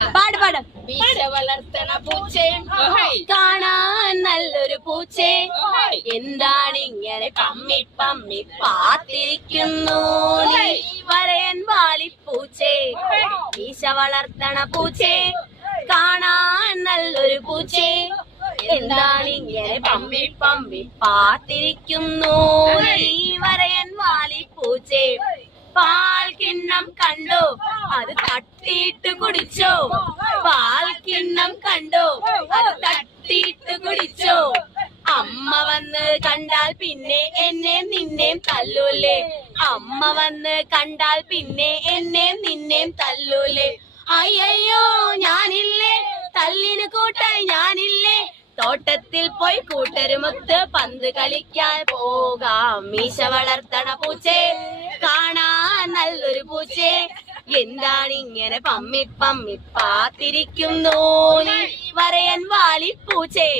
പാട് പാട്. മീശ വളർത്തണ പൂച്ചേ കാണാൻ നല്ലൊരു പൂച്ചേ, എന്താണിങ്ങനെ പമ്മി പമ്മി പാത്തിരിക്കുന്നു നീ വരയൻ വാലിപ്പൂച്ചേ. മീശ വളർത്തണ പൂച്ചേ, കാണാൻ നല്ലൊരു പൂച്ചേ, എന്താണിങ്ങനെ പമ്മി പമ്മി പാത്തിരിക്കുന്നു നീ വരയൻ വാലിപ്പൂച്ചേ. പാൽ കിണ്ണം കണ്ടോ, അത് തട്ടിയിട്ട് കുടിച്ചോ. പാൽ കിണ്ണം കണ്ടോ, അത് തട്ടിയിട്ട് കുടിച്ചോ. അമ്മ വന്ന് കണ്ടാൽ പിന്നെ എന്നെ നിന്നേം തല്ലൂലേ. അമ്മ വന്ന് കണ്ടാൽ പിന്നെ എന്നെ നിന്നേം തല്ലൂലേ. അയ്യോ ഞാനില്ലേ, തല്ലിന് കൂട്ടായി ഞാനില്ലേ. തോട്ടത്തിൽ പോയി കൂട്ടരുമൊത്ത് പന്ത് കളിക്കാൻ പോകാം. മീശ വളർത്തണ പൂച്ചേ, കാണാൻ നല്ലൊരു പൂച്ചേ, എന്താണിങ്ങനെ പമ്മി പമ്മി പാത്തിരിക്കുന്നു നീ വരയൻ വാലിപ്പൂച്ചേ.